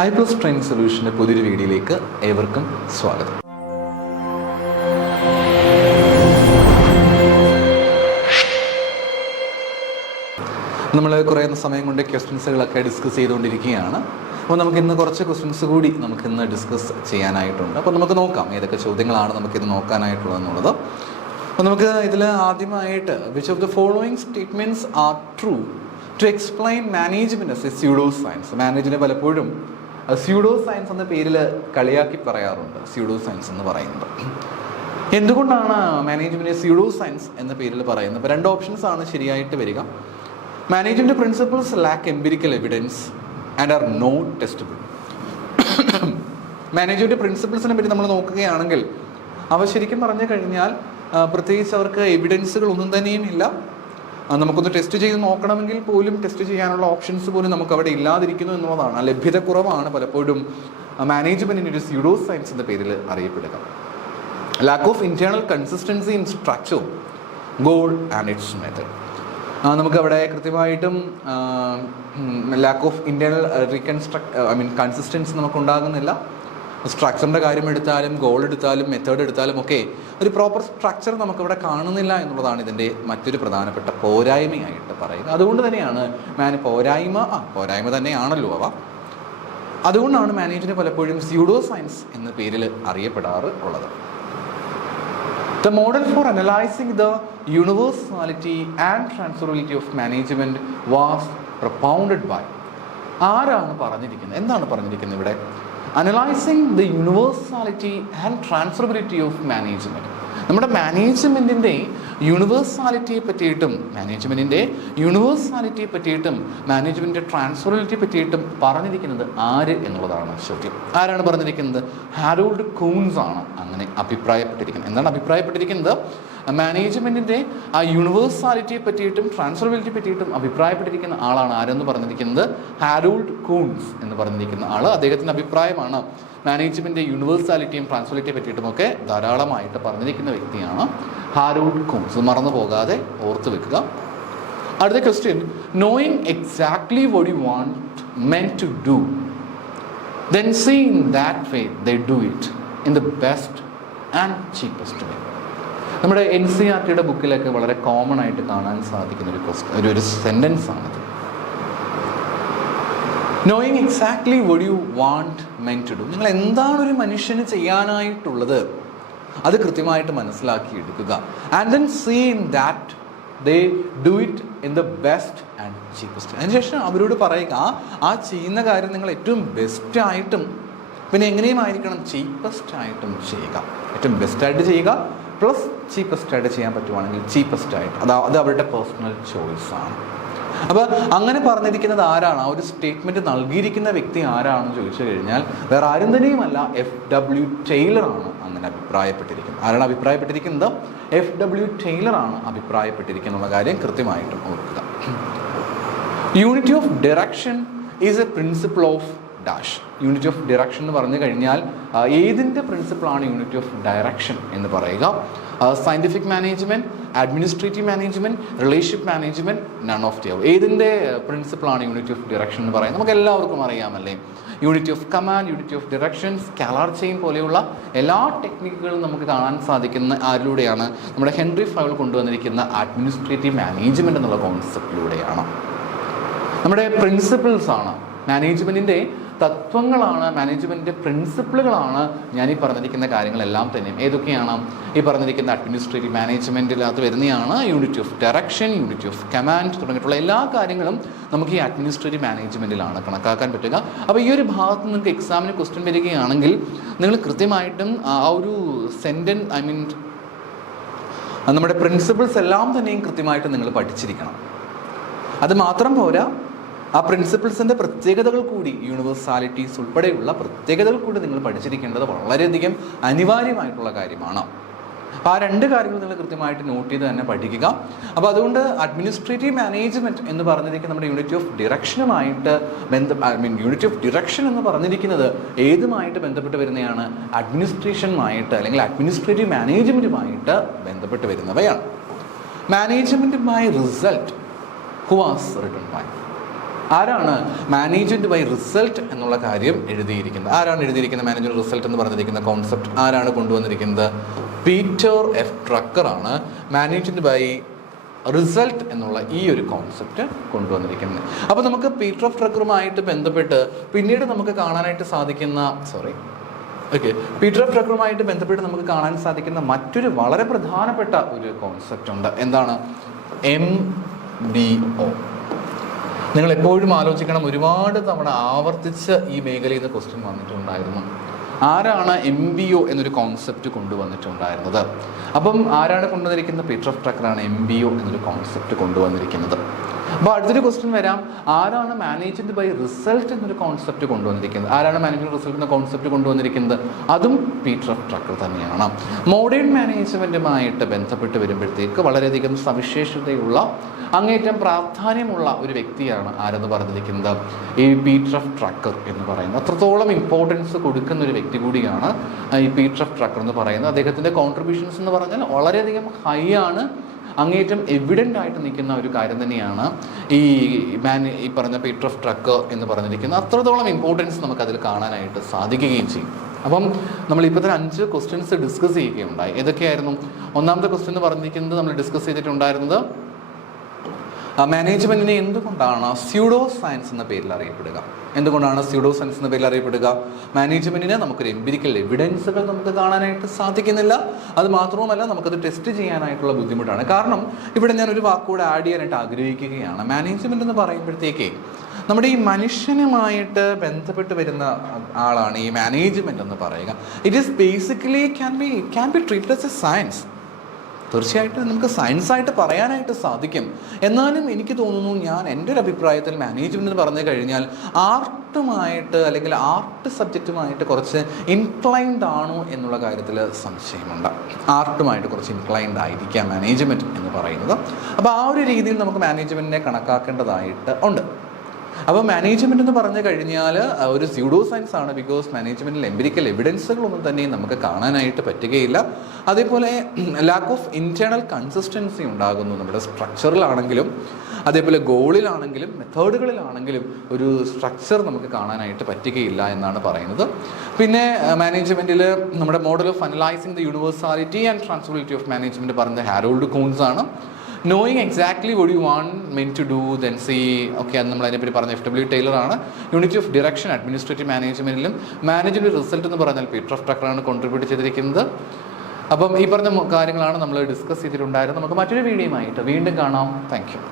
iPlus training സൊല്യൂഷൻ്റെ പുതിയൊരു വീഡിയോയിലേക്ക് ഏവർക്കും സ്വാഗതം. നമ്മൾ കുറേ സമയം കൊണ്ട് ക്വസ്റ്റ്യൻസുകളൊക്കെ ഡിസ്കസ് ചെയ്തുകൊണ്ടിരിക്കുകയാണ്. അപ്പോൾ നമുക്കിന്ന് കുറച്ച് ക്വസ്റ്റ്യൻസ് കൂടി നമുക്കിന്ന് ഡിസ്കസ് ചെയ്യാനായിട്ടുണ്ട്. അപ്പോൾ നമുക്ക് നോക്കാം ഏതൊക്കെ ചോദ്യങ്ങളാണ് നമുക്കിത് നോക്കാനായിട്ടുള്ളതെന്നുള്ളത്. അപ്പോൾ നമുക്ക് ഇതിൽ ആദ്യമായിട്ട് which of the following statements are true to explain management as a pseudo science. Management പലപ്പോഴും സ്യൂഡോ സയൻസ് എന്ന പേരിൽ കളിയാക്കി പറയാറുണ്ട്. സ്യൂഡോ സയൻസ് എന്ന് പറയുന്നത് എന്തുകൊണ്ടാണ് മാനേജ്മെൻറ്റ് സ്യൂഡോ സയൻസ് എന്ന പേരിൽ പറയുന്നത്? അപ്പോൾ രണ്ട് ഓപ്ഷൻസ് ആണ് ശരിയായിട്ട് വരിക. Management principles lack empirical evidence and are not testable. Management പ്രിൻസിപ്പിൾസിനെ പറ്റി നമ്മൾ നോക്കുകയാണെങ്കിൽ അവ ശരിക്കും പറഞ്ഞു കഴിഞ്ഞാൽ പ്രത്യേകിച്ച് അവർക്ക് എവിഡൻസുകൾ ഒന്നും തന്നെയും ഇല്ല. നമുക്കൊന്ന് ടെസ്റ്റ് ചെയ്ത് നോക്കണമെങ്കിൽ പോലും ടെസ്റ്റ് ചെയ്യാനുള്ള ഓപ്ഷൻസ് പോലും നമുക്ക് അവിടെ ഇല്ലാതിരിക്കുന്നു എന്നുള്ളതാണ്. ലഭ്യത കുറവാണ് പലപ്പോഴും മാനേജ്മെൻറ്റിൻ്റെ ഒരു സ്യൂഡോ സയൻസ് എന്ന പേരിൽ അറിയപ്പെടുക. Lack of internal consistency in structure, goal and its method. നമുക്കവിടെ കൃത്യമായിട്ടും ലാക്ക് ഓഫ് ഇന്റേണൽ കൺസിസ്റ്റൻസി നമുക്കുണ്ടാകുന്നില്ല. സ്ട്രക്ചറിൻ്റെ കാര്യം എടുത്താലും ഗോൾ എടുത്താലും മെത്തേഡ് എടുത്താലും ഒക്കെ ഒരു പ്രോപ്പർ സ്ട്രക്ചർ നമുക്കിവിടെ കാണുന്നില്ല എന്നുള്ളതാണ് ഇതിൻ്റെ മറ്റൊരു പ്രധാനപ്പെട്ട പോരായ്മയായിട്ട് പറയുക. അതുകൊണ്ട് തന്നെയാണ് പോരായ്മ തന്നെയാണല്ലോ അവ. അതുകൊണ്ടാണ് മാനേജ്മെൻറ്റ് പലപ്പോഴും സ്യൂഡോ സയൻസ് എന്ന പേരിൽ അറിയപ്പെടാറ് ഉള്ളത്. The model for analyzing the universality and transferability of management was propounded by. ആരാണ് പറഞ്ഞിരിക്കുന്നത്? എന്താണ് പറഞ്ഞിരിക്കുന്നത് ഇവിടെ? Analyzing the universality and transferability of management. നമ്മുടെ മാനേജ്മെൻറ്റിൻ്റെ യൂണിവേഴ്സാലിറ്റിയെ പറ്റിയിട്ടും മാനേജ്മെൻറ്റിൻ്റെ ട്രാൻസ്ഫറബിലിറ്റിയെ പറ്റിയിട്ടും പറഞ്ഞിരിക്കുന്നത് ആര് എന്നുള്ളതാണ് ചോദ്യം. ആരാണ് പറഞ്ഞിരിക്കുന്നത്? ഹാരോൾഡ് കൂൺസ് ആണ് അങ്ങനെ അഭിപ്രായപ്പെട്ടിരിക്കുന്നത്. എന്താണ് അഭിപ്രായപ്പെട്ടിരിക്കുന്നത്? മാനേജ്മെൻറ്റിൻ്റെ ആ യൂണിവേഴ്സാലിറ്റിയെ പറ്റിയിട്ടും ട്രാൻസ്ഫറബിലിറ്റിയെ പറ്റിയിട്ടും അഭിപ്രായപ്പെട്ടിരിക്കുന്ന ആളാണ് ആരെന്ന് പറഞ്ഞിരിക്കുന്നത്? ഹാരോൾഡ് കൂൺസ് എന്ന് പറഞ്ഞിരിക്കുന്ന ആൾ. അദ്ദേഹത്തിൻ്റെ അഭിപ്രായമാണ് മാനേജ്മെൻറ്റ് യൂണിവേഴ്സാലിറ്റിയും ട്രാൻസ്ഫറബിലിറ്റിയെ പറ്റിയിട്ടുമൊക്കെ ധാരാളമായിട്ട് പറഞ്ഞിരിക്കുന്ന വ്യക്തിയാണ് ഹാരോൾഡ് കൂൺസ്. മറന്നു പോകാതെ ഓർത്ത് വെക്കുക. അടുത്ത question, knowing exactly what you want men to do then see in that way they do it in the best and cheapest way. നമ്മുടെ NCERT ബുക്കിലൊക്കെ വളരെ കോമൺ ആയിട്ട് കാണാൻ സാധിക്കുന്ന ഒരു സെൻറ്റൻസ് ആണിത്. Knowing exactly what you want men to do. നിങ്ങൾ എന്താണ് ഒരു മനുഷ്യന് ചെയ്യാനായിട്ടുള്ളത് അത് കൃത്യമായിട്ട് മനസ്സിലാക്കിയെടുക്കുക. And then see in that they do it in the best and cheapest. അതിനുശേഷം അവരോട് പറയുക ആ ചെയ്യുന്ന കാര്യം നിങ്ങൾ ഏറ്റവും ബെസ്റ്റായിട്ടും പിന്നെ എങ്ങനെയും ആയിരിക്കണം ചീപ്പസ്റ്റ് ആയിട്ടും ചെയ്യുക. ഏറ്റവും ബെസ്റ്റായിട്ട് ചെയ്യുക പ്ലസ് ചീപ്പസ്റ്റായിട്ട് ചെയ്യാൻ പറ്റുവാണെങ്കിൽ ചീപ്പസ്റ്റായിട്ട്. അത് അവരുടെ പേഴ്സണൽ ചോയ്സാണ്. അപ്പോൾ അങ്ങനെ പറഞ്ഞിരിക്കുന്നത് ആരാണ്? ആ ഒരു സ്റ്റേറ്റ്മെൻറ്റ് നൽകിയിരിക്കുന്ന വ്യക്തി ആരാണെന്ന് ചോദിച്ചു കഴിഞ്ഞാൽ വേറെ ആരും തന്നെയുമല്ല FW ടൈലറാണ് അങ്ങനെ അഭിപ്രായപ്പെട്ടിരിക്കുന്നത്. ആരാണ് അഭിപ്രായപ്പെട്ടിരിക്കുന്നത്? FW ടൈലറാണ് അഭിപ്രായപ്പെട്ടിരിക്കുന്ന കാര്യം കൃത്യമായിട്ടും ഓർക്കുക. Unity of direction is A principle of dash. Unity of direction എന്ന് പറഞ്ഞു കഴിഞ്ഞാൽ ഏതിൻ്റെ പ്രിൻസിപ്പിളാണ് യൂണിറ്റി ഓഫ് ഡയറക്ഷൻ എന്ന് പറയുക? Scientific management, administrative management, relationship management, none of the. ഏതിൻ്റെ പ്രിൻസിപ്പിളാണ് യൂണിറ്റി ഓഫ് ഡയറക്ഷൻ എന്ന് പറയുന്നത്? നമുക്ക് എല്ലാവർക്കും അറിയാമല്ലേ. Unity of command, unity of direction, scalar chain പോലെയുള്ള എല്ലാ ടെക്നിക്കുകളും നമുക്ക് കാണാൻ സാധിക്കുന്ന ആരിലൂടെയാണ്? നമ്മുടെ ഹെൻറി ഫയൽ കൊണ്ടുവന്നിരിക്കുന്ന അഡ്മിനിസ്ട്രേറ്റീവ് മാനേജ്മെൻറ്റ് എന്നുള്ള കോൺസെപ്റ്റിലൂടെയാണ്. നമ്മുടെ പ്രിൻസിപ്പിൾസ് ആണ്, മാനേജ്മെൻറ്റിൻ്റെ തത്വങ്ങളാണ്, മാനേജ്മെൻറ്റിൻ്റെ പ്രിൻസിപ്പിളുകളാണ് ഞാൻ ഈ പറഞ്ഞിരിക്കുന്ന കാര്യങ്ങളെല്ലാം തന്നെ. ഏതൊക്കെയാണ്? ഈ പറഞ്ഞിരിക്കുന്ന അഡ്മിനിസ്ട്രേറ്റീവ് മാനേജ്മെൻറ്റിനകത്ത് വരുന്നതാണ് unity of direction, unity of command തുടങ്ങിയിട്ടുള്ള എല്ലാ കാര്യങ്ങളും നമുക്ക് ഈ അഡ്മിനിസ്ട്രേറ്റീവ് മാനേജ്മെൻറ്റിലാണ് കണക്കാക്കാൻ പറ്റുക. അപ്പോൾ ഈ ഒരു ഭാഗത്ത് നിങ്ങൾക്ക് എക്സാമിന് ക്വസ്റ്റ്യൻ വരികയാണെങ്കിൽ നിങ്ങൾ കൃത്യമായിട്ടും ആ ഒരു നമ്മുടെ പ്രിൻസിപ്പിൾസ് എല്ലാം തന്നെയും കൃത്യമായിട്ട് നിങ്ങൾ പഠിച്ചിരിക്കണം. അത് മാത്രം പോരാ, ആ പ്രിൻസിപ്പിൾസിൻ്റെ പ്രത്യേകതകൾ കൂടി, യൂണിവേഴ്സാലിറ്റീസ് ഉൾപ്പെടെയുള്ള പ്രത്യേകതകൾ കൂടി നിങ്ങൾ പഠിച്ചിരിക്കേണ്ടത് വളരെയധികം അനിവാര്യമായിട്ടുള്ള കാര്യമാണ്. അപ്പോൾ ആ രണ്ട് കാര്യങ്ങൾ നിങ്ങൾ കൃത്യമായിട്ട് നോട്ട് ചെയ്ത് തന്നെ പഠിക്കുക. അപ്പോൾ അതുകൊണ്ട് അഡ്മിനിസ്ട്രേറ്റീവ് മാനേജ്മെൻറ്റ് എന്ന് പറഞ്ഞിരിക്കുന്ന നമ്മുടെ യൂണിറ്റി ഓഫ് ഡയറക്ഷനുമായിട്ട് യൂണിറ്റി ഓഫ് ഡയറക്ഷൻ എന്ന് പറഞ്ഞിരിക്കുന്നത് ഏതുമായിട്ട് ബന്ധപ്പെട്ട് വരുന്നതാണ്? അഡ്മിനിസ്ട്രേഷനുമായിട്ട് അല്ലെങ്കിൽ അഡ്മിനിസ്ട്രേറ്റീവ് മാനേജ്മെൻറ്റുമായിട്ട് ബന്ധപ്പെട്ട് വരുന്നവയാണ്. Management by result who was written by. ആരാണ് മാനേജ്മെന്റ് ബൈ റിസൾട്ട് എന്നുള്ള കാര്യം എഴുതിയിരിക്കുന്നത്? ആരാണ് എഴുതിയിരിക്കുന്നത് മാനേജ്മെന്റ് റിസൾട്ട് എന്ന് പറഞ്ഞിരിക്കുന്ന കോൺസെപ്റ്റ്? ആരാണ് കൊണ്ടുവന്നിരിക്കുന്നത്? പീറ്റർ എഫ് ട്രക്കർ ആണ് മാനേജ്മെന്റ് ബൈ റിസൾട്ട് എന്നുള്ള ഈ ഒരു കോൺസെപ്റ്റ് കൊണ്ടുവന്നിരിക്കുന്നത്. അപ്പോൾ നമുക്ക് പീറ്റർ എഫ് ട്രക്കറുമായിട്ട് ബന്ധപ്പെട്ട് പിന്നീട് നമുക്ക് കാണാനായിട്ട് സാധിക്കുന്ന പീറ്റർ എഫ് ട്രക്കറുമായിട്ട് ബന്ധപ്പെട്ട് നമുക്ക് കാണാൻ സാധിക്കുന്ന മറ്റൊരു വളരെ പ്രധാനപ്പെട്ട ഒരു കോൺസെപ്റ്റ് ഉണ്ട്. എന്താണ്? MBO. നിങ്ങൾ എപ്പോഴും ആലോചിക്കണം, ഒരുപാട് തവണ ആവർത്തിച്ച് ഈ മേഖലയിൽ നിന്ന് ക്വസ്റ്റ്യൻ വന്നിട്ടുണ്ടായിരുന്നു. ആരാണ് MBO എന്നൊരു കോൺസെപ്റ്റ് കൊണ്ടുവന്നിട്ടുണ്ടായിരുന്നത്? അപ്പം ആരാണ് കൊണ്ടുവന്നിരിക്കുന്നത്? പീറ്റർ എഫ് ട്രക്കറാണ് MBO എന്നൊരു കോൺസെപ്റ്റ് കൊണ്ടുവന്നിരിക്കുന്നത്. അപ്പോൾ അടുത്തൊരു ക്വസ്റ്റ്യൻ വരാം, ആരാണ് മാനേജ്മെന്റ് ബൈ റിസൾട്ട് എന്നൊരു കോൺസെപ്റ്റ് കൊണ്ടുവന്നിരിക്കുന്നത്? ആരാണ് മാനേജ്മെന്റ് റിസൾട്ട് എന്ന കോൺസെപ്റ്റ് കൊണ്ടുവന്നിരിക്കുന്നത്? അതും പീറ്റർ എഫ് ട്രക്കർ തന്നെയാണ്. മോഡേൺ മാനേജ്മെന്റുമായിട്ട് ബന്ധപ്പെട്ട് വരുമ്പോഴത്തേക്ക് വളരെയധികം സവിശേഷതയുള്ള, അങ്ങേറ്റം പ്രാധാന്യമുള്ള ഒരു വ്യക്തിയാണ് ആരെന്ന് പറഞ്ഞിരിക്കുന്നത്? ഈ പീറ്റർ എഫ് ട്രക്കർ എന്ന് പറയുന്നത്. അത്രത്തോളം ഇമ്പോർട്ടൻസ് കൊടുക്കുന്ന ഒരു വ്യക്തി കൂടിയാണ് ഈ പീറ്റർ എഫ് ട്രക്കർ എന്ന് പറയുന്നത്. അദ്ദേഹത്തിൻ്റെ കോൺട്രിബ്യൂഷൻസ് എന്ന് പറഞ്ഞാൽ വളരെയധികം ഹൈ ആണ്, അങ്ങേറ്റം എവിഡൻ്റ് ആയിട്ട് നിൽക്കുന്ന ഒരു കാര്യം തന്നെയാണ് ഈ പറഞ്ഞ പീറ്റർ എഫ് ട്രക്കർ എന്ന് പറഞ്ഞിരിക്കുന്നത്. അത്രത്തോളം ഇമ്പോർട്ടൻസ് നമുക്കതിൽ കാണാനായിട്ട് സാധിക്കുകയും ചെയ്യും. അപ്പം നമ്മളിപ്പോൾ തന്നെ 5 ക്വസ്റ്റ്യൻസ് ഡിസ്കസ് ചെയ്യുകയുണ്ടായി. ഏതൊക്കെയായിരുന്നു? ഒന്നാമത്തെ ക്വസ്റ്റ്യൻ എന്ന് പറഞ്ഞിരിക്കുന്നത് നമ്മൾ ഡിസ്കസ് ചെയ്തിട്ടുണ്ടായിരുന്നത്, മാനേജ്മെന്റിനെ എന്തുകൊണ്ടാണ് സ്യൂഡോ സയൻസ് എന്ന പേരിൽ അറിയപ്പെടുക? എന്തുകൊണ്ടാണ് സ്യൂഡോ സയൻസ് എന്ന പേരിൽ അറിയപ്പെടുക? മാനേജ്മെന്റിന് നമുക്കൊരു എംപിരിക്കൽ എവിഡൻസുകൾ നമുക്ക് കാണാനായിട്ട് സാധിക്കുന്നില്ല. അത് മാത്രവുമല്ല, നമുക്കത് ടെസ്റ്റ് ചെയ്യാനായിട്ടുള്ള ബുദ്ധിമുട്ടാണ്. കാരണം ഇവിടെ ഞാൻ ഒരു വാക്കുകൂടെ ആഡ് ചെയ്യാനായിട്ട് ആഗ്രഹിക്കുകയാണ്. മാനേജ്മെന്റ് എന്ന് പറയുമ്പോഴത്തേക്കേ നമ്മുടെ ഈ മനുഷ്യനുമായിട്ട് ബന്ധപ്പെട്ട് വരുന്ന ആളാണ് ഈ മാനേജ്മെന്റ് എന്ന് പറയുക. It is basically can be treated as A science. തീർച്ചയായിട്ടും നമുക്ക് സയൻസായിട്ട് പറയാനായിട്ട് സാധിക്കും. എന്നാലും എനിക്ക് തോന്നുന്നു, ഞാൻ എൻ്റെ ഒരു അഭിപ്രായത്തിൽ മാനേജ്മെന്റ് എന്ന് പറഞ്ഞു കഴിഞ്ഞാൽ ആർട്ടുമായിട്ട് അല്ലെങ്കിൽ ആർട്ട് സബ്ജക്റ്റുമായിട്ട് കുറച്ച് ഇൻക്ലൈൻഡ് ആണോ എന്നുള്ള കാര്യത്തിൽ സംശയമുണ്ട്. ആർട്ടുമായിട്ട് കുറച്ച് ഇൻക്ലൈൻഡ് ആയിരിക്കാം മാനേജ്മെന്റ് എന്ന് പറയുന്നത്. അപ്പോൾ ആ ഒരു രീതിയിൽ നമുക്ക് മാനേജ്മെന്റിനെ കണക്കാക്കേണ്ടതായിട്ട് ഉണ്ട്. അപ്പോൾ മാനേജ്മെന്റ് എന്ന് പറഞ്ഞു കഴിഞ്ഞാൽ ഒരു സ്യൂഡോ സയൻസ് ആണ്. ബിക്കോസ് മാനേജ്മെന്റിൽ എംപിരിക്കൽ എവിഡൻസുകളൊന്നും തന്നെ നമുക്ക് കാണാനായിട്ട് പറ്റുകയില്ല. അതേപോലെ ലാക്ക് ഓഫ് ഇന്റേണൽ കൺസിസ്റ്റൻസി ഉണ്ടാകുന്നു. നമ്മുടെ സ്ട്രക്ചറിലാണെങ്കിലും അതേപോലെ ഗോളിലാണെങ്കിലും മെത്തേഡുകളിലാണെങ്കിലും ഒരു സ്ട്രക്ചർ നമുക്ക് കാണാനായിട്ട് പറ്റുകയില്ല എന്നാണ് പറയുന്നത്. പിന്നെ മാനേജ്മെന്റിൽ നമ്മുടെ model of analysing the universality and transferability of management പറഞ്ഞ ഹാരോൾഡ് കൂൺസ് ആണ്. knowing exactly what you want meant to do, then see, okay, അത് നമ്മൾ അതിനെപ്പറ്റി പറഞ്ഞ FW ടൈലർ ആണ്. യൂണിറ്റി ഓഫ് ഡിറക്ഷൻ അഡ്മിനിസ്ട്രേറ്റീവ് മാനേജ്മെന്റിലും മാനേജ്മെന്റ് റിസൾട്ട് എന്ന് പറഞ്ഞാൽ പീറ്റർ എഫ് ട്രക്കറാണ് കോൺട്രിബ്യൂട്ട് ചെയ്തിരിക്കുന്നത്. അപ്പം ഈ പറഞ്ഞ കാര്യങ്ങളാണ് നമ്മൾ ഡിസ്കസ് ചെയ്തിട്ടുണ്ടായിരുന്നത്. നമുക്ക് മറ്റൊരു വീഡിയോയുമായിട്ട് വീണ്ടും കാണാം. Thank you.